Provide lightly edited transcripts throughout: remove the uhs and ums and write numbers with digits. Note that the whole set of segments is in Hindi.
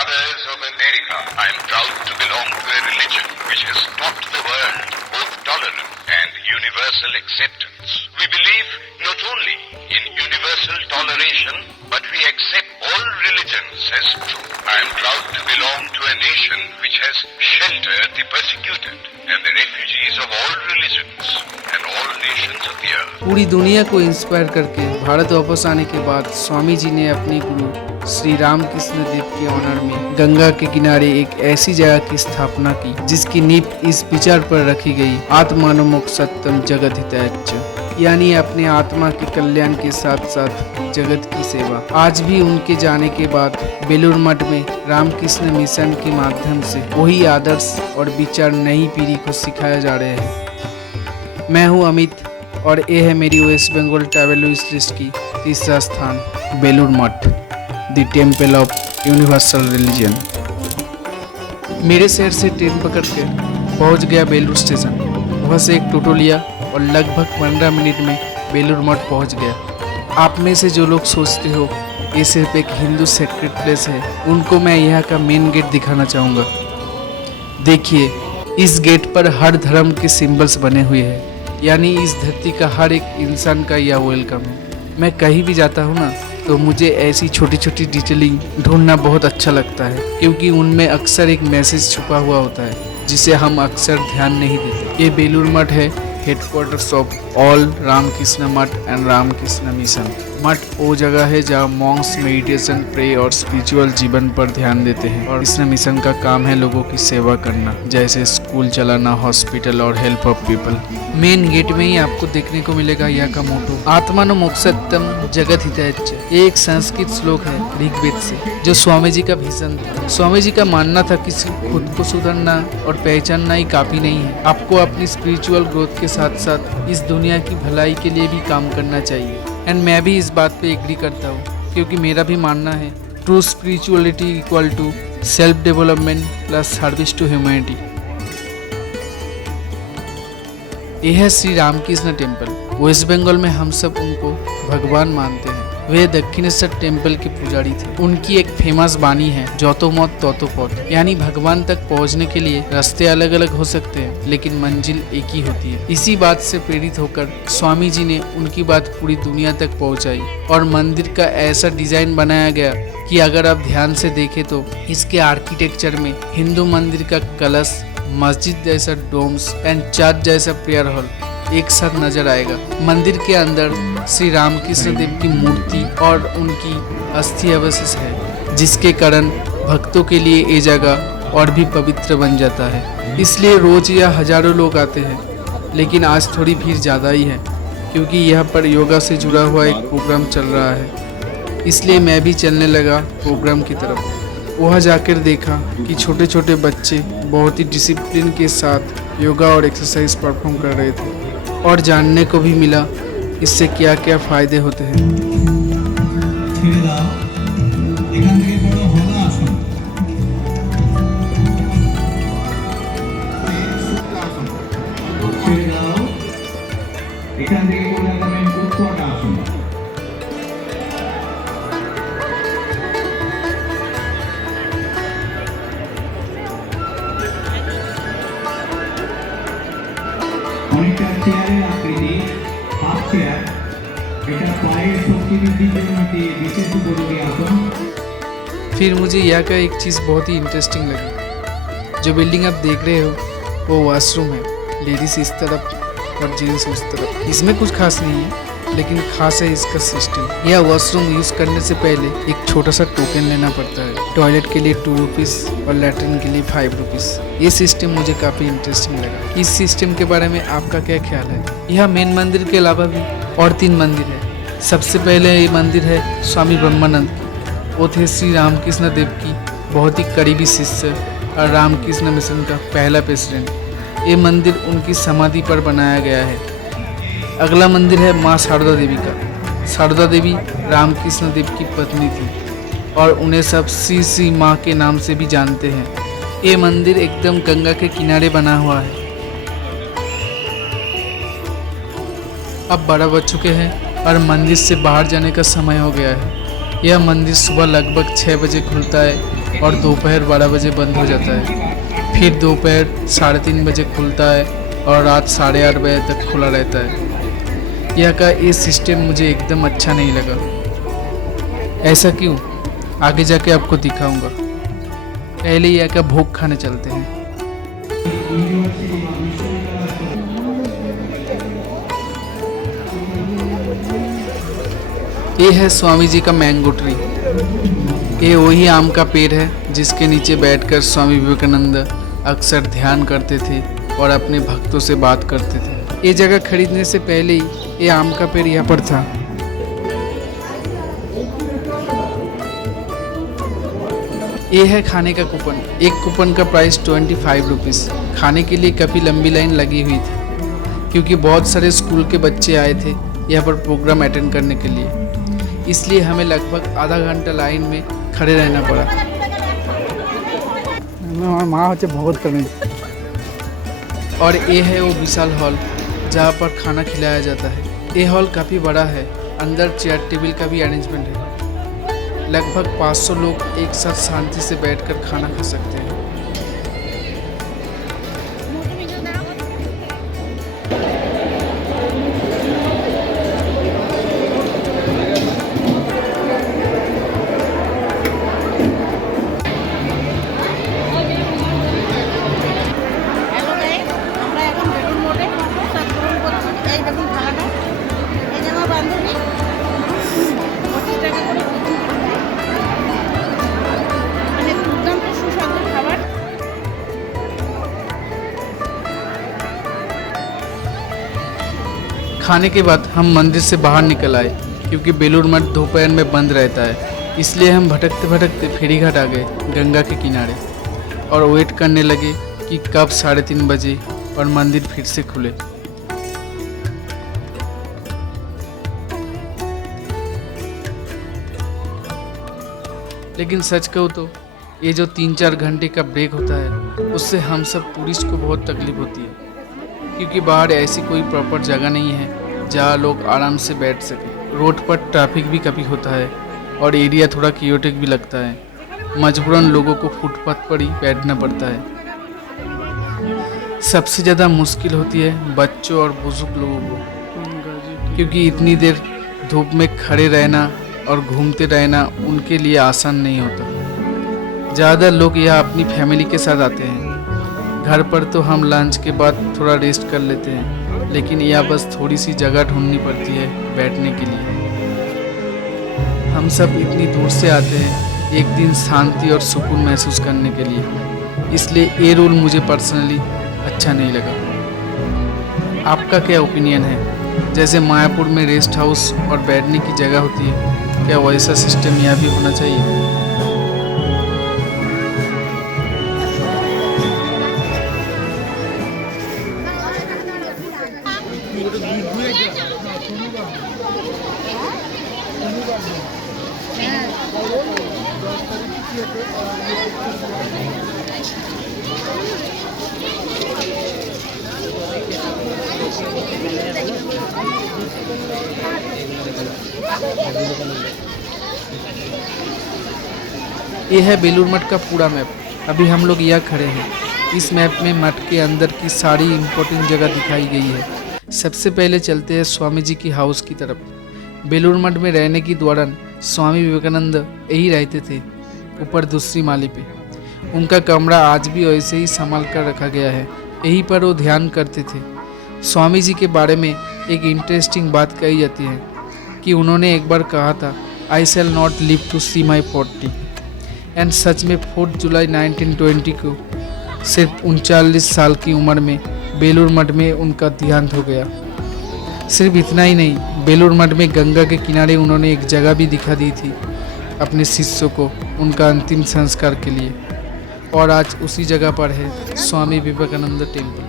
brothers of America, I am proud to belong to a religion which has taught the world both tolerance and universal acceptance. We believe not only in universal toleration, but we accept all religions as true. I am proud to belong to a nation which has sheltered the persecuted and the refugees of all religions and all nations of the earth. पूरी दुनिया को इंस्पायर करके भारत वापस आने के बाद स्वामी जी ने अपने गुरु श्री रामकृष्ण देव के ऑनर में गंगा के किनारे एक ऐसी जगह की स्थापना की जिसकी नींव इस विचार पर रखी गई, आत्मानो मोक्षम जगत हितैषी, यानी अपने आत्मा के कल्याण के साथ साथ जगत की सेवा। आज भी उनके जाने के बाद बेलूर मठ में रामकृष्ण मिशन के माध्यम से वही आदर्श और विचार नई पीढ़ी को सिखाया जा रहे हैं। मैं हूं अमित और ये है मेरी West Bengal travel wish list की तीसरा स्थान, Belur Math, the temple of universal religion. मेरे शहर से ट्रेन पकड़ के पहुँच गया बेलूर स्टेशन। वहाँ से एक टोटो लिया और लगभग 15 मिनट में बेलूर मठ पहुँच गया। आप में से जो लोग सोचते हो ये सिर्फ एक हिंदू सेक्रेट प्लेस है, उनको मैं यहाँ का मेन गेट दिखाना चाहूँगा। देखिए, इस गेट पर हर धर्म के सिंबल्स बने हुए हैं, यानी इस धरती का हर एक इंसान का यह वेलकम है। मैं कहीं भी जाता हूँ ना, तो मुझे ऐसी छोटी छोटी डिटेलिंग ढूंढना बहुत अच्छा लगता है, क्योंकि उनमें अक्सर एक मैसेज छुपा हुआ होता है जिसे हम अक्सर ध्यान नहीं देते। ये बेलूर मठ है हेडक्वार्टर्स ऑफ ऑल रामकृष्ण मठ एंड रामकृष्ण मिशन। मठ वो जगह है जहाँ मॉन्क्स मेडिटेशन, प्रे और स्पिरिचुअल जीवन पर ध्यान देते हैं, और कृष्ण मिशन का काम है लोगों की सेवा करना, जैसे स्कूल चलाना, हॉस्पिटल और help of people. Main gate में ही आपको देखने को मिलेगा यह का मोटो, आत्मानो मोक्षम जगत हितैषी। ये एक संस्कृत श्लोक है ऋग्वेद से, जो स्वामी जी का विजन था। स्वामी जी का मानना था कि खुद को सुधरना और पहचानना ही काफी नहीं है, आपको अपनी स्पिरिचुअल ग्रोथ के साथ साथ इस दुनिया की भलाई के लिए भी काम करना चाहिए। एंड मैं भी इस बात पे एग्री करता हूँ, क्योंकि मेरा भी मानना है true spirituality equal to self development plus service to humanity. यह है श्री रामकृष्ण टेम्पल। वेस्ट बंगाल में हम सब उनको भगवान मानते हैं। वे दक्षिणेश्वर टेम्पल के पुजारी थे। उनकी एक फेमस बानी है, जोतो मत तोतो पथ, यानी भगवान तक पहुंचने के लिए रास्ते अलग अलग हो सकते हैं, लेकिन मंजिल एक ही होती है। इसी बात से प्रेरित होकर स्वामी जी ने उनकी बात पूरी दुनिया तक पहुंचाई, और मंदिर का ऐसा डिजाइन बनाया गया कि अगर आप ध्यान से देखें तो इसके आर्किटेक्चर में हिंदू मंदिर का कलश, मस्जिद जैसा डोम्स एंड चर्च जैसा प्रेयर हॉल एक साथ नजर आएगा। मंदिर के अंदर श्री रामकृष्ण देव की मूर्ति और उनकी अस्थि अवशेष है, जिसके कारण भक्तों के लिए ये जगह और भी पवित्र बन जाता है। इसलिए रोज यह हजारों लोग आते हैं, लेकिन आज थोड़ी भीड़ ज़्यादा ही है, क्योंकि यहाँ पर योगा से जुड़ा हुआ एक प्रोग्राम चल रहा है। इसलिए मैं भी चलने लगा प्रोग्राम की तरफ। वहाँ जाकर देखा कि छोटे छोटे बच्चे बहुत ही डिसिप्लिन के साथ योगा और एक्सरसाइज परफॉर्म कर रहे थे, और जानने को भी मिला इससे क्या क्या फायदे होते हैं। চেয়ারের আকৃতি হাফ চেয়ার, এটা পায়ের শক্তি বৃদ্ধির জন্য একটি বিশেষ উপযোগী আসন। फिर मुझे यह का एक चीज़ बहुत ही इंटरेस्टिंग लगी। जो बिल्डिंग आप देख रहे हो वो वॉशरूम है, लेडीज इस तरफ और जेंट्स उस तरफ। इसमें कुछ खास नहीं है, लेकिन खास है इसका सिस्टम। यह वॉशरूम यूज़ करने से पहले एक छोटा सा टोकन लेना पड़ता है। टॉयलेट के लिए 2 रुपीज़ और लैट्रिन के लिए 5 रुपीज़। ये सिस्टम मुझे काफ़ी इंटरेस्टिंग लगा। इस सिस्टम के बारे में आपका क्या ख्याल है? यह मेन मंदिर के अलावा भी और 3 मंदिर है। सबसे पहले ये मंदिर है स्वामी ब्रह्मानंद की। वो थे श्री रामकृष्ण देव की बहुत ही करीबी शिष्य और रामकृष्ण मिशन का पहला प्रेसिडेंट। ये मंदिर उनकी समाधि पर बनाया गया है। अगला मंदिर है माँ शारदा देवी का। शारदा देवी रामकृष्ण देव की पत्नी थी, और उन्हें सब श्री माँ के नाम से भी जानते हैं। ये मंदिर एकदम गंगा के किनारे बना हुआ है। अब 12 बज चुके हैं और मंदिर से बाहर जाने का समय हो गया है। यह मंदिर सुबह लगभग 6 बजे खुलता है और दोपहर 12 बजे बंद हो जाता है। फिर दोपहर 3:30 बजे खुलता है और रात 8:30 बजे तक खुला रहता है। यह का ये सिस्टम मुझे एकदम अच्छा नहीं लगा। ऐसा क्यों? आगे जाके आपको दिखाऊंगा। पहले यह का भोग खाने चलते हैं। ये है स्वामी जी का मैंगो ट्री। ये वही आम का पेड़ है जिसके नीचे बैठकर स्वामी विवेकानंद अक्सर ध्यान करते थे और अपने भक्तों से बात करते थे। ये जगह खरीदने से पहले ही ये आम का पेड़ यहाँ पर था। ये है खाने का कूपन। एक कूपन का प्राइस 25 रुपीज़। खाने के लिए काफ़ी लंबी लाइन लगी हुई थी क्योंकि बहुत सारे स्कूल के बच्चे आए थे यहाँ पर प्रोग्राम अटेंड करने के लिए, इसलिए हमें लगभग आधा घंटा लाइन में खड़े रहना पड़ा। माँ होते बहुत करने। और ये है वो विशाल हॉल जहाँ पर खाना खिलाया जाता है। ये हॉल काफ़ी बड़ा है। अंदर चेयर टेबल का भी अरेंजमेंट है। लगभग 500 लोग एक साथ शांति से बैठकर खाना खा सकते हैं। खाने के बाद हम मंदिर से बाहर निकल आए क्योंकि बेलूर मठ दोपहर में बंद रहता है, इसलिए हम भटकते भटकते फेरीघाट आ गए गंगा के किनारे और वेट करने लगे कि कब 3:30 बजे और मंदिर फिर से खुले। लेकिन सच कहूँ तो ये जो 3-4 घंटे का ब्रेक होता है उससे हम सब टूरिस्ट को बहुत तकलीफ होती है क्योंकि बाहर ऐसी कोई प्रॉपर जगह नहीं है जहाँ लोग आराम से बैठ सकें। रोड पर ट्रैफिक भी काफ़ी होता है और एरिया थोड़ा कियोटिक भी लगता है। मजबूरन लोगों को फुटपाथ पर ही बैठना पड़ता है। सबसे ज़्यादा मुश्किल होती है बच्चों और बुजुर्ग लोगों को क्योंकि इतनी देर धूप में खड़े रहना और घूमते रहना उनके लिए आसान नहीं होता। ज़्यादा लोग यहाँ अपनी फैमिली के साथ आते हैं। घर पर तो हम लंच के बाद थोड़ा रेस्ट कर लेते हैं, लेकिन यहाँ बस थोड़ी सी जगह ढूंढनी पड़ती है बैठने के लिए। हम सब इतनी दूर से आते हैं एक दिन शांति और सुकून महसूस करने के लिए, इसलिए ये रूल मुझे पर्सनली अच्छा नहीं लगा। आपका क्या ओपिनियन है? जैसे मायापुर में रेस्ट हाउस और बैठने की जगह होती है, क्या वैसा सिस्टम यहाँ भी होना चाहिए? ये है बेलूर मठ का पूरा मैप। अभी हम लोग यहाँ खड़े हैं। इस मैप में मठ के अंदर की सारी इम्पोर्टेंट जगह दिखाई गई है। सबसे पहले चलते हैं स्वामी जी की हाउस की तरफ। बेलूर मठ में रहने की दौरान स्वामी विवेकानंद यही रहते थे, ऊपर दूसरी माले पे। उनका कमरा आज भी वैसे ही संभाल कर रखा गया है। यहीं पर वो ध्यान करते थे। स्वामी जी के बारे में एक इंटरेस्टिंग बात कही जाती है कि उन्होंने एक बार कहा था, I shall not live to see my 40। And सच में 4 जुलाई 1920 को सिर्फ 39 साल की उम्र में बेलूर मठ में उनका देहांत हो गया। सिर्फ इतना ही नहीं, बेलूर मठ में गंगा के किनारे उन्होंने एक जगह भी दिखा दी थी अपने शिष्यों को उनका अंतिम संस्कार के लिए, और आज उसी जगह पर है स्वामी विवेकानंद टेम्पल।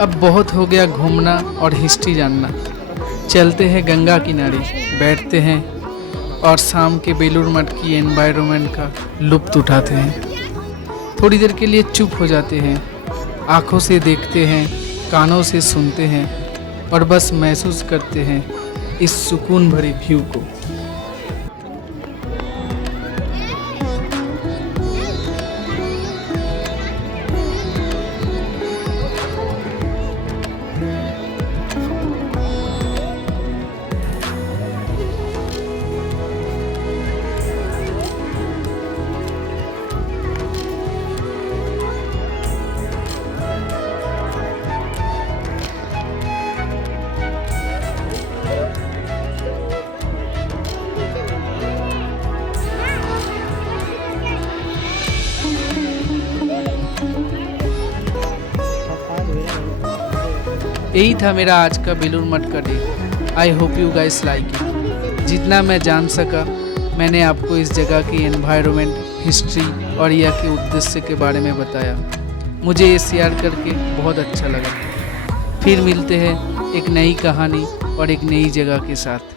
अब बहुत हो गया घूमना और हिस्ट्री जानना। चलते हैं गंगा किनारे, बैठते हैं और शाम के बेलूर मठ की एनवायरनमेंट का लुत्फ उठाते हैं। थोड़ी देर के लिए चुप हो जाते हैं, आँखों से देखते हैं, कानों से सुनते हैं और बस महसूस करते हैं इस सुकून भरे व्यू को। यही था मेरा आज का बेलूर मठ का day. I hope you guys like it. जितना मैं जान सका मैंने आपको इस जगह की एनवायरनमेंट, हिस्ट्री और यह के उद्देश्य के बारे में बताया। मुझे ये शेयर करके बहुत अच्छा लगा। फिर मिलते हैं एक नई कहानी और एक नई जगह के साथ।